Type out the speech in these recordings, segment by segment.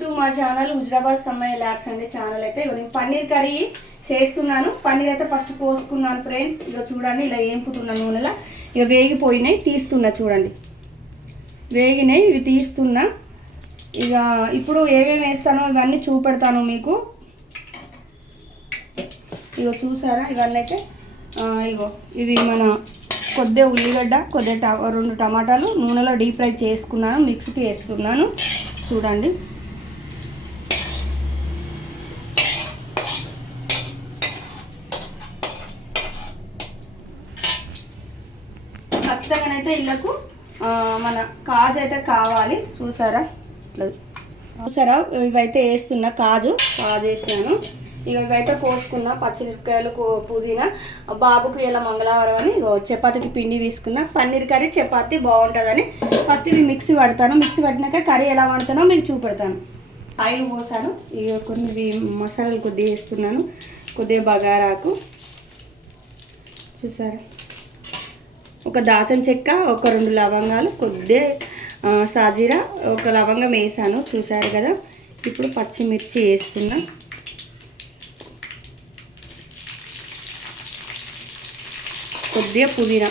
To మా channel Huzurabad Sammaiah lakhs అండి. Channel అయితే నేను పన్నీర్ కర్రీ చేస్తున్నాను. పన్నీర్ అయితే ఫస్ట్ కోసుకున్నాను ఫ్రెండ్స్. ఇక చూడండి ఇలా ఏంపుతున్నాను నూనెలా. ఇక వేగిపోయినాయి తీస్తున్నా, చూడండి వేగినాయి ఇవి తీస్తున్నా. ఇక ఇప్పుడు ఏమేమి వేస్తానో ఇవన్నీ చూపెడతాను మీకు. ఇగో చూసారా ఇవన్నీ అయితే ఇగో ఇది మన కొద్దిగా ఉల్లిగడ్డ, కొద్దిగా 2 టమాటాలు నూనెలో డీప్ ఫ్రై చేసుకున్నాను, మిక్సీకి వేస్తున్నాను చూడండి. ఖచ్చితంగానైతే ఇళ్ళకు మన కాజు అయితే కావాలి. చూసారా చూసారా ఇవైతే వేస్తున్నా, కాజు వేసాను. ఇక ఇవైతే కోసుకున్న పచ్చిమిరపకాయలు, పుదీనా. బాబుకు ఇలా మంగళవారం అని చపాతీకి పిండి తీసుకున్నా. పన్నీర్ కర్రీ చపాతీ బాగుంటుందని ఫస్ట్ ఇవి మిక్సీ పడతాను. మిక్సీ పట్టినాక కర్రీ ఎలా వండుతానో మీకు చూపెడతాను. ఆయిల్ పోసాను. ఇక కొన్ని మసాలాలు కొద్దిగా వేస్తున్నాను, కొద్దిగా బగారాకు చూసారా, ఒక దాల్చిన చెక్క, ఒక 2 లవంగాలు, కొద్దిగా సాజీరా, ఒక లవంగం వేసాను చూసారు కదా. ఇప్పుడు పచ్చిమిర్చి వేస్తున్నా, కొద్దిగా పుదీనా,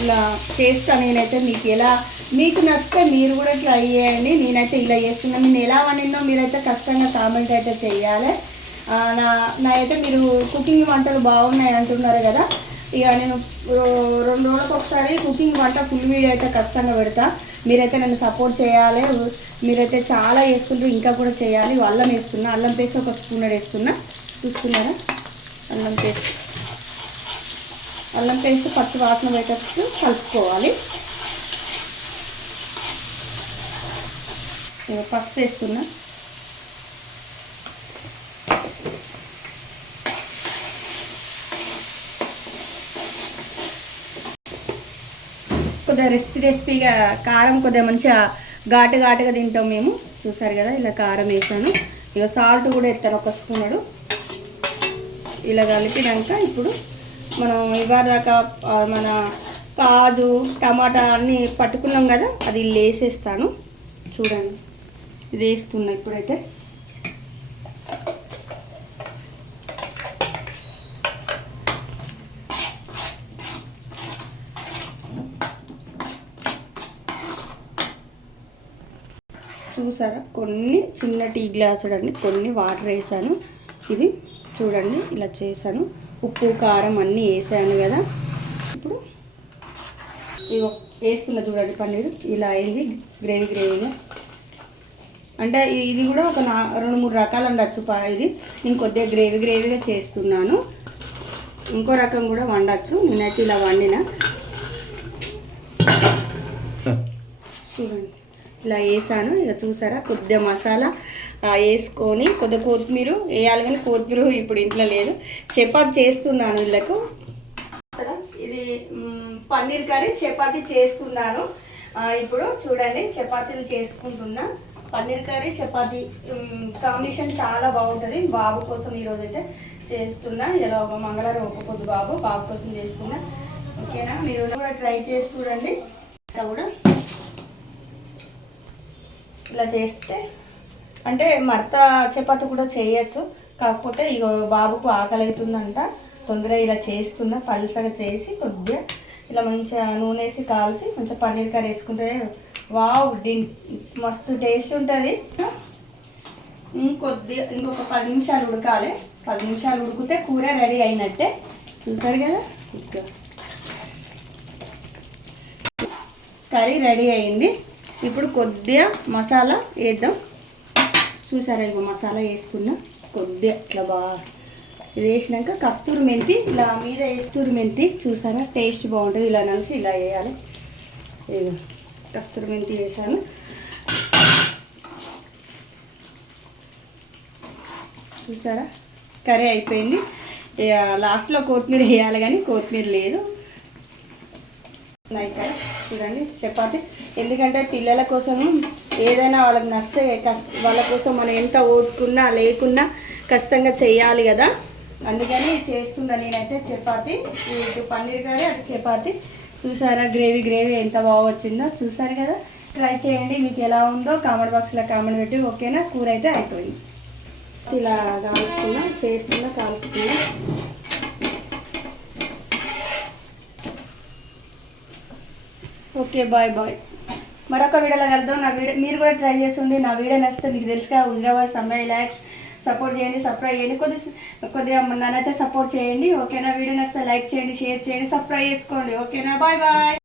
ఇలా చేస్తాను నేనైతే. మీకు నచ్చితే మీరు కూడా ట్రై చేయండి. నేనైతే ఇలా చేస్తున్నాను. నేను ఎలా వండినో మీరైతే కష్టంగా కామెంట్ అయితే చెయ్యాలి. నా అయితే మీరు కుకింగ్ వంటలు బాగున్నాయి అంటున్నారు కదా. ఇక నేను 2 రోజులకు ఒకసారి కుకింగ్ వంట ఫుల్ వీడియో అయితే కష్టంగా పెడతా. మీరైతే నన్ను సపోర్ట్ చేయాలి. మీరైతే చాలా వేస్తుంటారు, ఇంకా కూడా చేయాలి. అల్లం వేస్తున్నా, అల్లం పేస్ట్ ఒక స్పూన్ వేస్తున్నా, చూస్తున్నారా. అల్లం పేస్ట్ పచ్చి వాసన పెట్టేటట్టు కలుపుకోవాలి. పసుపు వేస్తున్నా, కొద్దిగా రెసిపీగా కారం కొద్దిగా మంచిగా ఘాటుగా తింటాం మేము. చూసారు కదా ఇలా కారం వేసాను. ఇక సాల్ట్ కూడా ఎత్తాను, 1 స్పూనుడు. ఇలా కలిపినాక ఇప్పుడు మనం ఇవాళ మన కాజు, టమాటా అన్నీ పట్టుకున్నాం కదా, అది వేసేస్తాను చూడండి. ఇది వేస్తున్నా ఇప్పుడైతే. చూసారా కొన్ని చిన్న టీ గ్లాసులు అన్ని కొన్ని వాటర్ వేసాను. ఇది చూడండి ఇలా చేశాను. ఉప్పు కారం అన్నీ వేసాను కదా. ఇప్పుడు ఇగో వేస్తున్నా చూడండి. పన్నీరు ఇలా అయింది గ్రేవీగా. అంటే ఇది కూడా ఒక 2-3 రకాలు ఉండొచ్చు. ఇది నేను కొద్దిగా గ్రేవీగా చేస్తున్నాను. ఇంకో రకం కూడా వండచ్చు. నేనైతే ఇలా వండిన చూడండి. ఇలా వేసాను. ఇక చూసారా కొద్దిగా మసాలా వేసుకొని కొద్దిగా కొత్తిమీర వేయాలి, కానీ కొత్తిమీర ఇప్పుడు ఇంట్లో లేదు. చపాతీ చేస్తున్నాను వీళ్ళకు. ఇది పన్నీర్ కర్రీ చపాతీ చేస్తున్నాను. ఇప్పుడు చూడండి చపాతీలు చేసుకుంటున్నా. పన్నీర్ కర్రీ చపాతీ కాంబినేషన్ చాలా బాగుంటుంది. బాబు కోసం ఈరోజు అయితే చేస్తున్నా. ఇలా ఒక మంగళవారం ఒక పొద్దు బాబు కోసం చేస్తున్నా. ఓకేనా, మీరు కూడా ట్రై చేసి చూడండి. కూడా ఇలా చేస్తే అంటే మడత చపాతి కూడా చేయొచ్చు. కాకపోతే ఇక బాబుకు ఆకలి అవుతుందంట, తొందరగా ఇలా చేస్తున్నా. పల్సగా చేసి కొద్దిగా ఇలా మంచిగా నూనె వేసి కాల్చి కొంచెం పన్నీర్ కర్రీ వేసుకుంటే వావ్ మస్తు టేస్ట్ ఉంటుంది. కొద్దిగా ఇంకొక 10 నిమిషాలు ఉడకాలి. 10 నిమిషాలు ఉడికితే కూర రెడీ అయినట్టే. చూసారు కదా కర్రీ రెడీ అయింది. ఇప్పుడు కొద్దిగా మసాలా వేద్దాం. చూసారా ఇక మసాలా వేస్తున్నా కొద్దిగా ఇట్లా బాగా. ఇది వేసినాక కస్తూరి మెంతి ఇలా మీద కస్తూరి మెంతి చూసారా టేస్ట్ బాగుంటుంది. ఇలా నలిసి ఇలా వేయాలి. కస్తూరి మెంతి వేసాను. చూసారా కర్రీ అయిపోయింది. లాస్ట్లో కొత్తిమీర వేయాలి, కానీ కొత్తిమీర లేదు. ఇక్కడ చూడండి చపాతీ, ఎందుకంటే పిల్లల కోసం ఏదైనా వాళ్ళకి నస్తే వాళ్ళ కోసం మనం ఎంత ఓడుకున్నా లేకున్నా ఖచ్చితంగా చేయాలి కదా. అందుకని చేస్తున్నా నేనైతే చపాతి. ఇటు పన్నీర్ కర్రీ, అటు చపాతి. చూసారా గ్రేవీ గ్రేవీ ఎంత బాగా వచ్చిందో చూసారు కదా. ట్రై చేయండి, మీకు ఎలా ఉందో కామెంట్ బాక్స్లో కామెంట్ పెట్టి. ఓకేనా, కూర అయితే అయిపోయింది. ఇలా కాలుస్తున్నా. Okay, bye bye. మరొక వీడియోలో కలుద్దాం. నా వీడియో మీరు కూడా ట్రై చేస్తుండే. నా వీడియో నచ్చితే మీకు తెలుసుగా హుజరాబాద్ సమ్మె ల్యాక్స్ సపోర్ట్ చేయండి, సబ్స్క్రైబ్ చేయండి. కొద్దిగా నన్నైతే సపోర్ట్ చేయండి. ఓకేనా, వీడియో నచ్చితే లైక్ చేయండి, షేర్ చేయండి, సబ్స్క్రైబ్ చేసుకోండి. ఓకేనా, బాయ్ బాయ్.